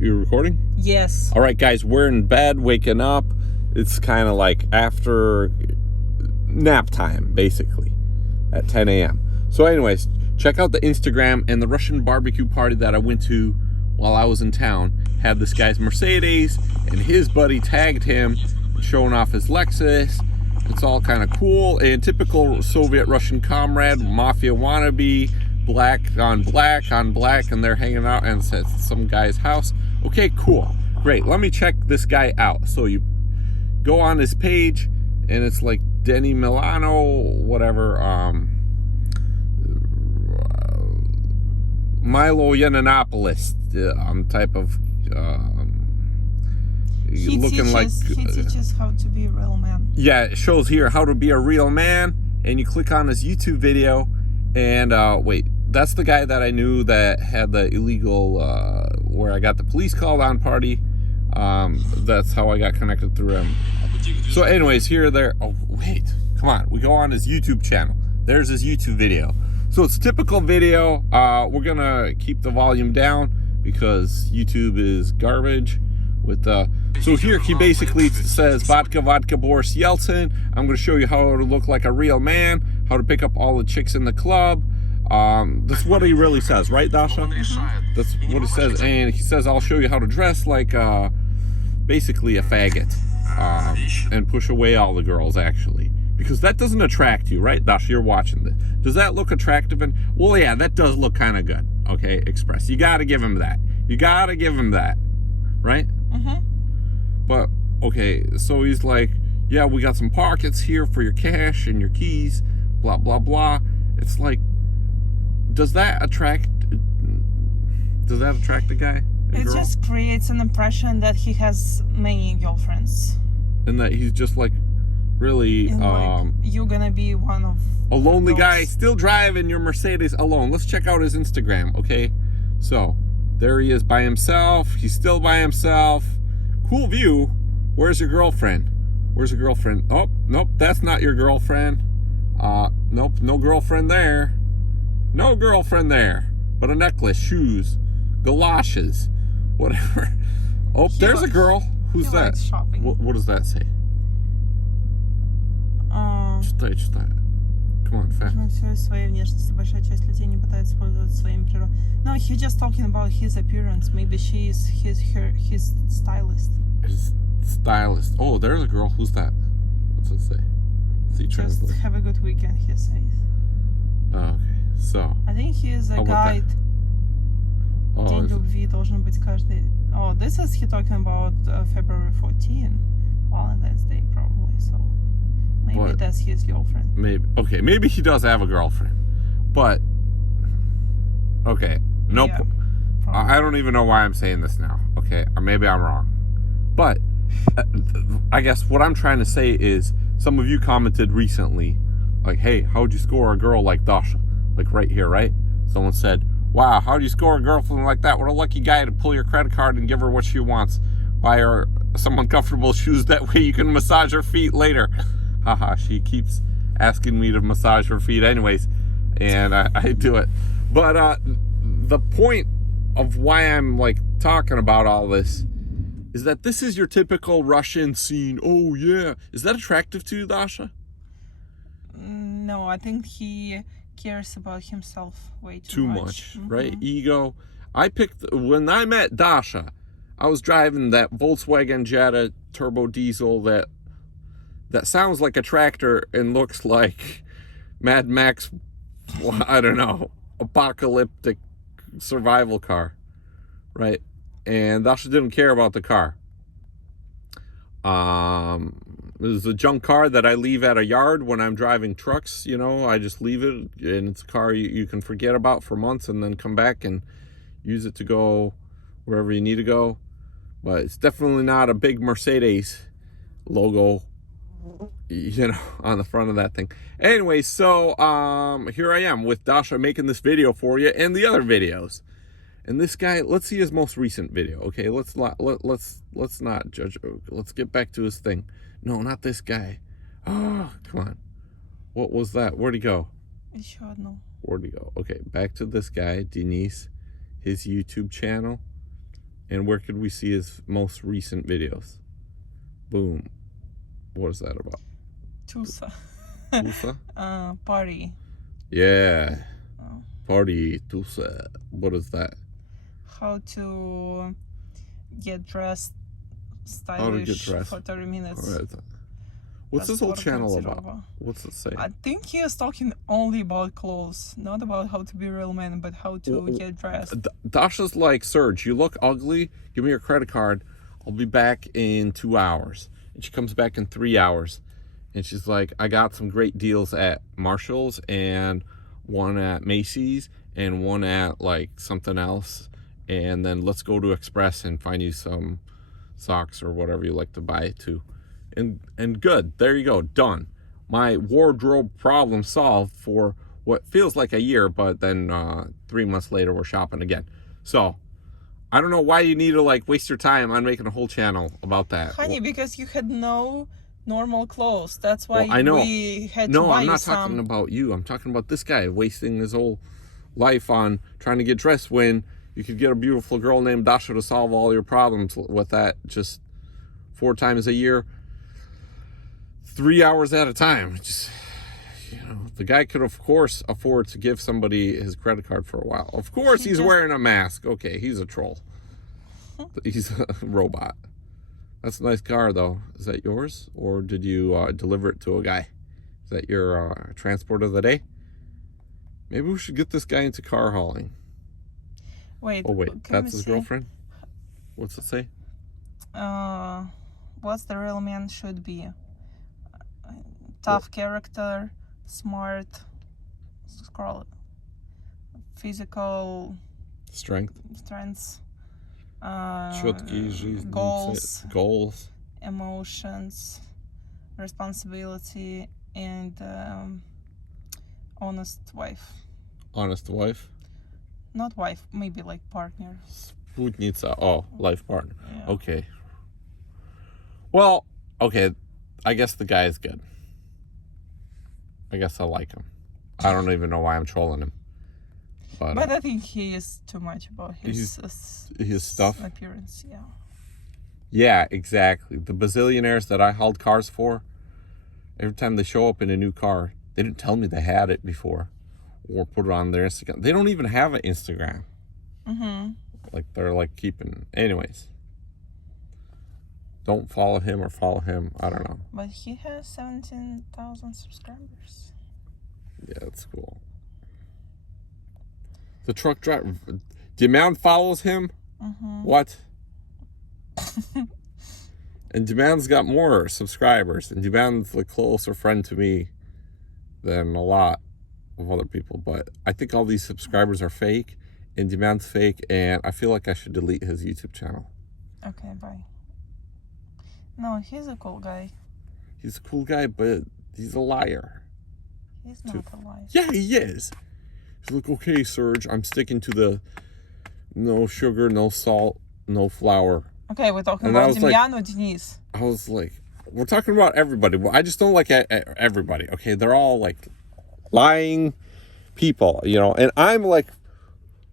You recording? Yes. All right, guys, we're in bed, waking up. It's kind of like after nap time, basically, at 10 a.m. So anyways, check out the Instagram, and the Russian barbecue party that I went to while I was in town had this guy's Mercedes, and his buddy tagged him, showing off his Lexus. It's all kind of cool, and typical Soviet Russian comrade, mafia wannabe, black on black on black, and they're hanging out, and it's at some guy's house. Okay, cool, great. Let me check this guy out. So you go on his page, and it's like Denny Milano, whatever, Milo Yiannopoulos type of He teaches how to be a real man. Yeah, it shows here how to be a real man, and you click on his YouTube video, and wait, that's the guy that I knew that had the illegal where I got the police called on party. That's how I got connected through him. So anyways, here there, oh wait, come on, we go on his YouTube channel. There's his YouTube video. So it's typical video. We're gonna keep the volume down because YouTube is garbage. With so here he basically says vodka, Boris Yeltsin. I'm gonna show you how to look like a real man, how to pick up all the chicks in the club. That's what he really says, right, Dasha? That's what he says, and he says I'll show you how to dress like basically a faggot, and push away all the girls, actually. Because that doesn't attract you, right, Dasha? You're watching this. Does that look attractive? And well, yeah, that does look kind of good. Okay, Express. You got to give him that. You got to give him that, right? Mm-hmm. But okay, so he's like, yeah, we got some pockets here for your cash and your keys, blah blah blah. It's like, does that attract the guy? It girl? Just creates an impression that he has many girlfriends. And that he's just like really like, you're gonna be one of a lonely those guy still driving your Mercedes alone. Let's check out his Instagram, okay? So there he is by himself. He's still by himself. Cool view. Where's your girlfriend? Where's your girlfriend? Oh, nope, that's not your girlfriend. Nope, no girlfriend there. No girlfriend there. But a necklace, shoes, galoshes, whatever. Oh, there's a girl. Who's that? Shopping. What does that say? Читай. Come on, fast. No, he's just talking about his appearance. Maybe she is his stylist. His stylist. Oh, there's a girl. Who's that? What's it say? Just have a good weekend, he says. Oh, okay. So. I think he is a guide. День любви должен быть каждый. Oh, this is he talking about February 14, Valentine's Day, probably. So maybe that's his girlfriend. Maybe. Okay, maybe he does have a girlfriend, but okay. No, yeah, I don't even know why I'm saying this now. Okay, or maybe I'm wrong, but I guess what I'm trying to say is some of you commented recently, like, "Hey, how'd you score a girl like Dasha?" Like right here, right? Someone said, "Wow, how'd you score a girlfriend like that? What a lucky guy to pull your credit card and give her what she wants. Buy her some uncomfortable shoes. That way you can massage her feet later." Haha, she keeps asking me to massage her feet anyways, and I do it. But the point of why I'm like talking about all this is that this is your typical Russian scene. Oh yeah. Is that attractive to you, Dasha? No, I think he cares about himself way too much. Mm-hmm. Right? Ego. When I met Dasha, I was driving that Volkswagen Jetta turbo diesel that sounds like a tractor and looks like Mad Max, I don't know, apocalyptic survival car, right? And Dasha didn't care about the car. It was a junk car that I leave at a yard when I'm driving trucks, you know. I just leave it, and it's a car you can forget about for months and then come back and use it to go wherever you need to go. But it's definitely not a big Mercedes logo, you know, on the front of that thing. Anyway, so here I am with Dasha making this video for you and the other videos. And this guy, let's see his most recent video. Okay, let's not judge. Let's get back to his thing. No, not this guy. Oh, come on. What was that? Where'd he go? Where'd he go? Okay, back to this guy, Denise, his YouTube channel. And where could we see his most recent videos? Boom. What is that about? Tusa. Tusa? Party. Yeah. Oh. Party, Tusa. What is that? How to get dressed stylish How to get dressed. for 30 minutes. All right. What's this whole channel about? What's it say? I think he is talking only about clothes, not about how to be a real man, but how to get dressed. Dasha's like, Serge, you look ugly. Give me your credit card. I'll be back in 2 hours. And she comes back in 3 hours. And she's like, I got some great deals at Marshall's and one at Macy's and one at like something else. And then let's go to Express and find you some socks or whatever you like to buy too. And good, there you go, done. My wardrobe problem solved for what feels like a year, but then 3 months later we're shopping again. So I don't know why you need to like waste your time on making a whole channel about that. Honey, because you had no normal clothes. That's why I know. we had to buy No, I'm you not some. talking about you. I'm talking about this guy wasting his whole life on trying to get dressed when you could get a beautiful girl named Dasha to solve all your problems with that just 4 times a year, 3 hours at a time. Just, the guy could, of course, afford to give somebody his credit card for a while. Of course, he's wearing a mask. Okay, he's a troll. He's a robot. That's a nice car, though. Is that yours? Or did you deliver it to a guy? Is that your transport of the day? Maybe we should get this guy into car hauling. Wait. Oh, wait. That's his girlfriend? What's it say? What's the real man should be? Tough character, smart, physical strengths, goals, emotions, responsibility, and honest wife. Honest wife? Not wife, maybe like partner. Sputnica. Oh, life partner. Yeah. Okay. Well, okay. I guess the guy is good. I guess I like him. I don't even know why I'm trolling him. But I think he is too much about his stuff. Appearance, yeah. Yeah, exactly. The bazillionaires that I hauled cars for, every time they show up in a new car, they didn't tell me they had it before or put it on their Instagram. They don't even have an Instagram. Mm-hmm. Like, they're like keeping... Anyways. Don't follow him or follow him. I don't know. But he has 17,000 subscribers. Yeah, that's cool. The truck driver... Demand follows him? Mm-hmm. What? And Demand's got more subscribers. And Demand's a closer friend to me than a lot of other people. But I think all these subscribers are fake. And Demand's fake. And I feel like I should delete his YouTube channel. Okay, bye. No, he's a cool guy. He's a cool guy, but he's a liar. He's not a liar. Yeah, he is. He's like, okay, Serge, I'm sticking to the no sugar, no salt, no flour. Okay, we're talking about Demyan or Denise? I was like, we're talking about everybody. I just don't like everybody, okay? They're all like lying people, and I'm like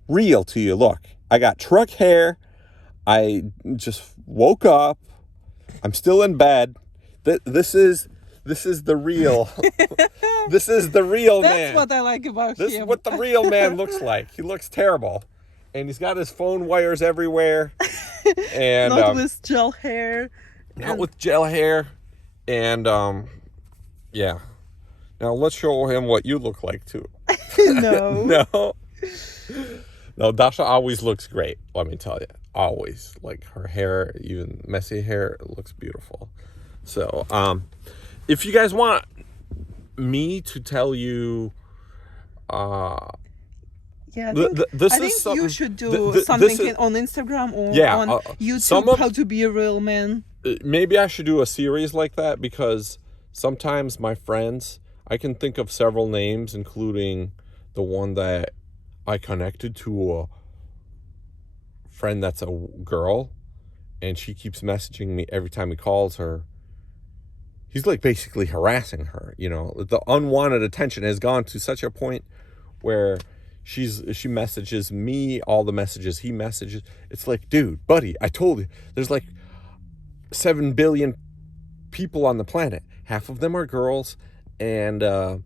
real to you. Look, I got truck hair. I just woke up. I'm still in bed. This is the real. This is the real man. That's what I like about him. This is what the real man looks like. He looks terrible, and he's got his phone wires everywhere. And not with gel hair. Not with gel hair, and yeah. Now let's show him what you look like too. No. No, Dasha always looks great. Let me tell you. Always. Like, her hair, even messy hair, looks beautiful. So, if you guys want me to tell you, I think you should do something on Instagram or on YouTube, how to be a real man. Maybe I should do a series like that, because sometimes my friends, I can think of several names, including the one that I connected to a friend that's a girl, and she keeps messaging me every time he calls her. He's like basically harassing her. The unwanted attention has gone to such a point where she messages me all the messages he messages. It's like, dude, buddy, I told you, there's like 7 billion people on the planet. Half of them are girls, and there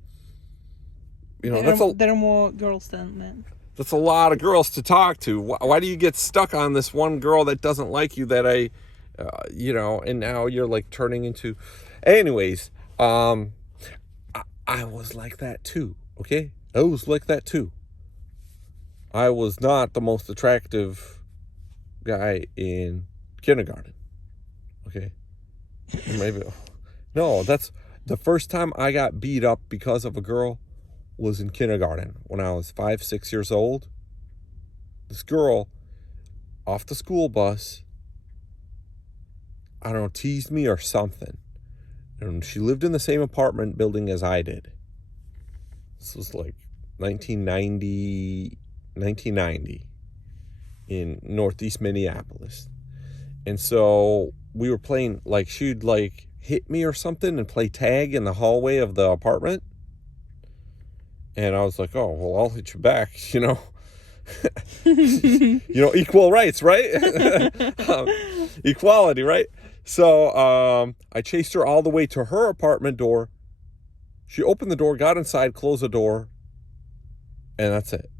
are more girls than men. That's a lot of girls to talk to. Why do you get stuck on this one girl that doesn't like you that and now you're like turning into... Anyways, I was like that too, okay? I was like that too. I was not the most attractive guy in kindergarten, okay? Maybe... No, that's... The first time I got beat up because of a girl was in kindergarten when I was 5, 6 years old. This girl off the school bus, I don't know, teased me or something. And she lived in the same apartment building as I did. This was like 1990 in Northeast Minneapolis. And so we were playing, like, she'd like hit me or something and play tag in the hallway of the apartment. And I was like, oh, well, I'll hit you back, equal rights, right? Equality, right? So I chased her all the way to her apartment door. She opened the door, got inside, closed the door, and that's it.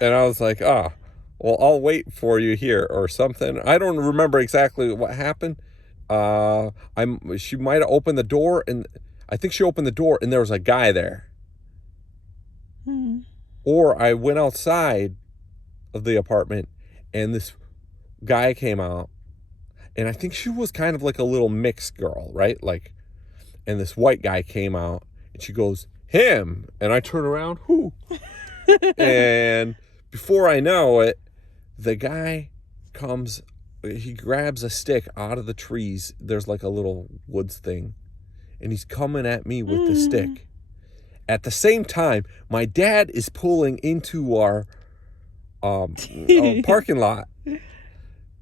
And I was like, well, I'll wait for you here or something. I don't remember exactly what happened. She might have opened the door, and I think she opened the door, and there was a guy there. Or I went outside of the apartment and this guy came out, and I think she was kind of like a little mixed girl, right? Like, and this white guy came out and she goes, him. And I turn around, who? And before I know it, the guy comes, he grabs a stick out of the trees. There's like a little woods thing, and he's coming at me with the stick. At the same time, my dad is pulling into our parking lot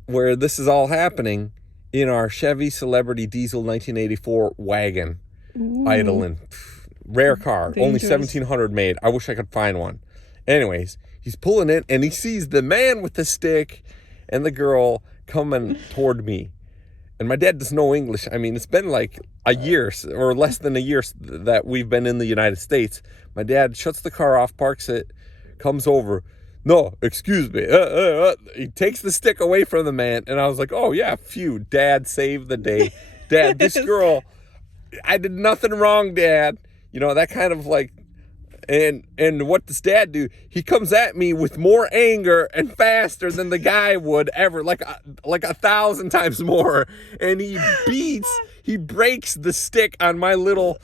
where this is all happening in our Chevy Celebrity Diesel 1984 wagon. Idling. Rare car. Dangerous. Only 1,700 made. I wish I could find one. Anyways, he's pulling in and he sees the man with the stick and the girl coming toward me. And my dad doesn't know English. I mean, it's been like a year or less than a year that we've been in the United States. My dad shuts the car off, parks it, comes over. No, excuse me. He takes the stick away from the man. And I was like, oh, yeah, phew. Dad saved the day. Dad, this girl, I did nothing wrong, Dad. That kind of like... And what does Dad do? He comes at me with more anger and faster than the guy would ever, like 1,000 times more. And he breaks the stick on my little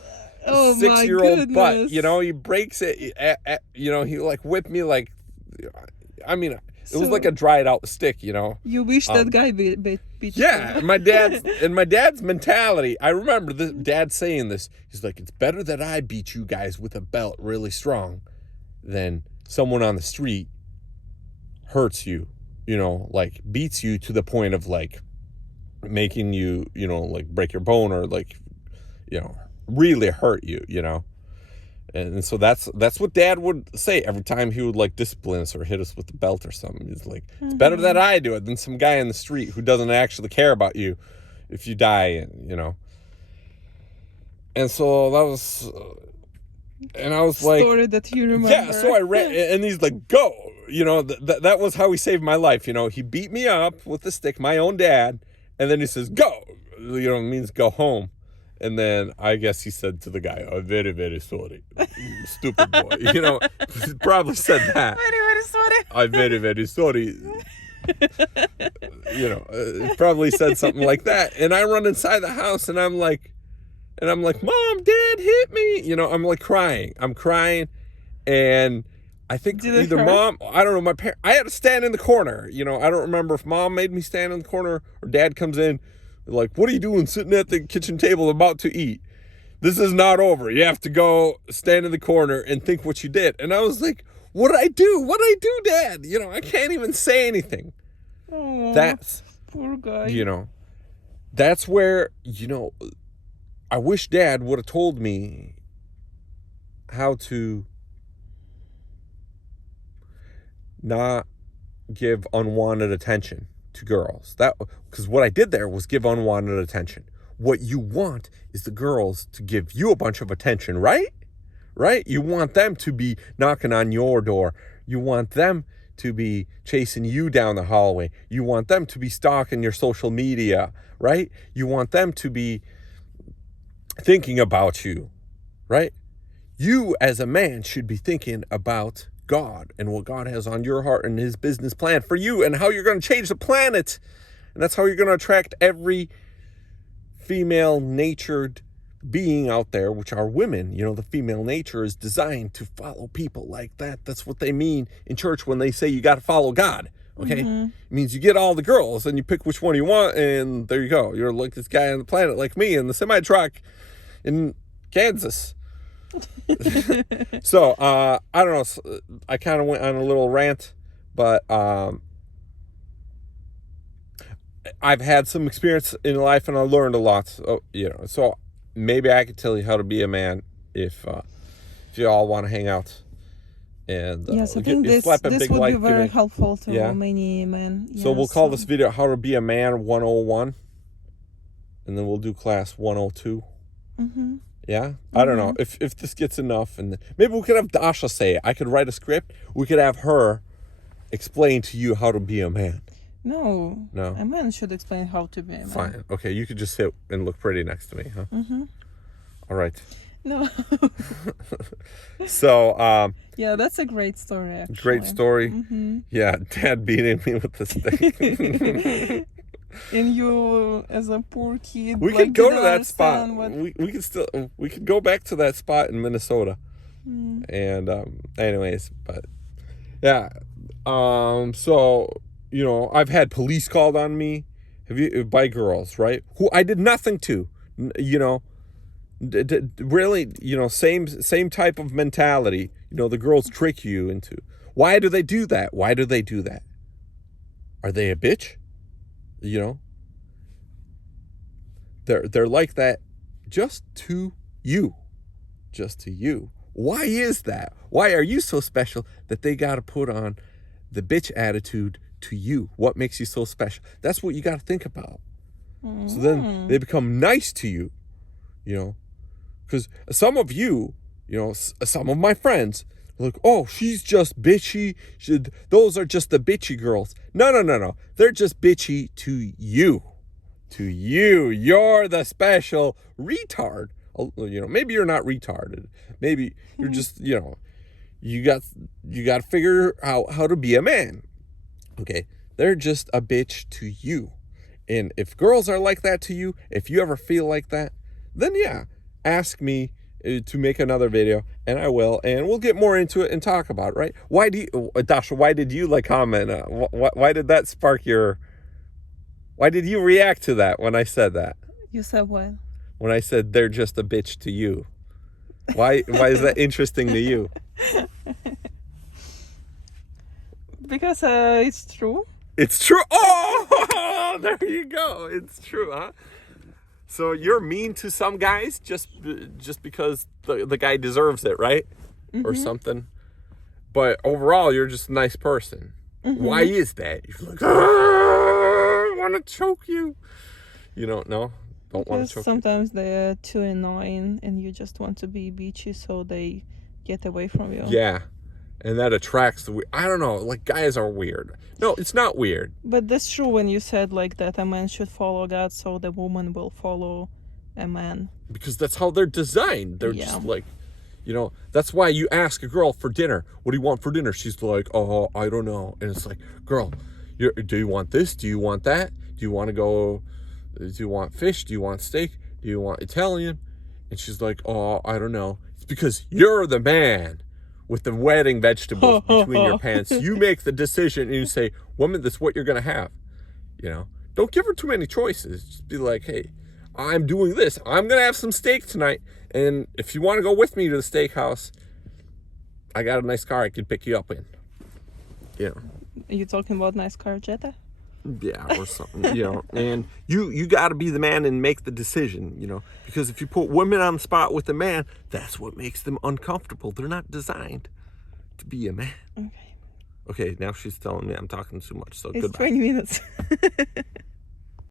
6-year-old butt. He breaks it. He like whipped me like, I mean, it was like a dried out stick. You wish that guy beat you. Yeah, my dad's mentality. I remember Dad saying this. He's like, it's better that I beat you guys with a belt really strong than someone on the street hurts you, like beats you to the point of like making you, like break your bone or like, really hurt you, And so that's what Dad would say every time he would like discipline us or hit us with the belt or something. He's like, it's better that I do it than some guy in the street who doesn't actually care about you if you die, And so that was, and I was like, story that you remember. Yeah, so I ran, and he's like, go, that was how he saved my life. He beat me up with the stick, my own dad, and then he says, go, it means go home. And then I guess he said to the guy, I'm very, very sorry. Stupid boy. He probably said that. Very, very sorry. I'm very, very sorry. Probably said something like that. And I run inside the house and I'm like, Mom, Dad hit me. I'm like crying. I'm crying. And I think either Mom, I don't know, my parents, I had to stand in the corner. I don't remember if Mom made me stand in the corner or Dad comes in. Like, what are you doing sitting at the kitchen table about to eat? This is not over. You have to go stand in the corner and think what you did. And I was like, what did I do? What did I do, Dad? I can't even say anything. Oh, that's, poor guy. That's where, I wish Dad would have told me how to not give unwanted attention to girls. Because what I did there was give unwanted attention. What you want is the girls to give you a bunch of attention, right? Right? You want them to be knocking on your door. You want them to be chasing you down the hallway. You want them to be stalking your social media, right? You want them to be thinking about you, right? You as a man should be thinking about God and what God has on your heart and his business plan for you and how you're going to change the planet. And that's how you're going to attract every female natured being out there, which are women. You know, the female nature is designed to follow people like that. That's what they mean in church when they say you got to follow God. Okay. It means you get all the girls and you pick which one you want, and there you go. You're like this guy on the planet like me in the semi truck in Kansas. So I don't know, I kind of went on a little rant, but I've had some experience in life and I learned a lot. So, you know, so maybe I could tell you how to be a man if you all want to hang out. And yes, I think this would be very helpful to many men. So we'll call this video How to Be a Man 101, and then we'll do class 102. Yeah, I don't know if this gets enough, and maybe we could have Dasha say it. I could write a script. We could have her explain to you how to be a man. No, a man should explain how to be a man. Fine. Okay, you could just sit and look pretty next to me, huh? All right. No. So, yeah, that's a great story, actually. Great story. Yeah, Dad beating me with the stick. And you, as a poor kid, we could go to that spot. We could go back to that spot in Minnesota. And anyways, but yeah. So, you know, I've had police called on me, by girls, right? Who I did nothing to, you know. Really, you know, same type of mentality. You know, the girls trick you into. Why do they do that? Why do they do that? Are they a bitch? You know, they're like that just to you. Why is that? Why are you so special that they got to put on the bitch attitude to you? What makes you so special? That's what you got to think about. So then they become nice to you, you know, because some of you, you know, some of my friends, like, oh, she's just bitchy. Those are just the bitchy girls. No. They're just bitchy to you. You're the special retard. You know, maybe you're not retarded. Maybe you're just, you know, you got to figure out how to be a man. Okay? They're just a bitch to you. And if girls are like that to you, if you ever feel like that, then yeah, ask me to make another video, and I will, and we'll get more into it and talk about it, right? Why do you, Dasha, why did you comment? Why did that spark why did you react to that when I said that? You said what? When I said they're just a bitch to you. Why is that interesting to you? Because it's true. It's true. Oh, there you go. It's true, huh? So you're mean to some guys just because the guy deserves it, right? Or something. But overall, you're just a nice person. Why is that? You're like, I want to choke you. You don't know? Don't want to choke sometimes they're too annoying and you just want to be bitchy, so they get away from you. Yeah. And that attracts I don't know, like guys are weird. No, it's not weird. But that's true when you said like that a man should follow God, so the woman will follow a man. Because that's how they're designed. They're just like, you know, that's why you ask a girl for dinner, what do you want for dinner? She's like, oh, I don't know. And it's like, girl, do you want this? Do you want that? Do you want fish? Do you want steak? Do you want Italian? And she's like, oh, I don't know. It's because you're the man with the wedding vegetables between your pants. You make the decision and you say, woman, this is what you're going to have. You know, don't give her too many choices. Just be like, hey, I'm doing this. I'm going to have some steak tonight. And if you want to go with me to the steakhouse, I got a nice car I can pick you up in. You know. Are you talking about nice car, Jetta? Yeah, or something, you know. And you got to be the man and make the decision, you know. Because if you put women on the spot with a man, that's what makes them uncomfortable. They're not designed to be a man. Okay, now she's telling me I'm talking too much, so It's goodbye. 20 minutes.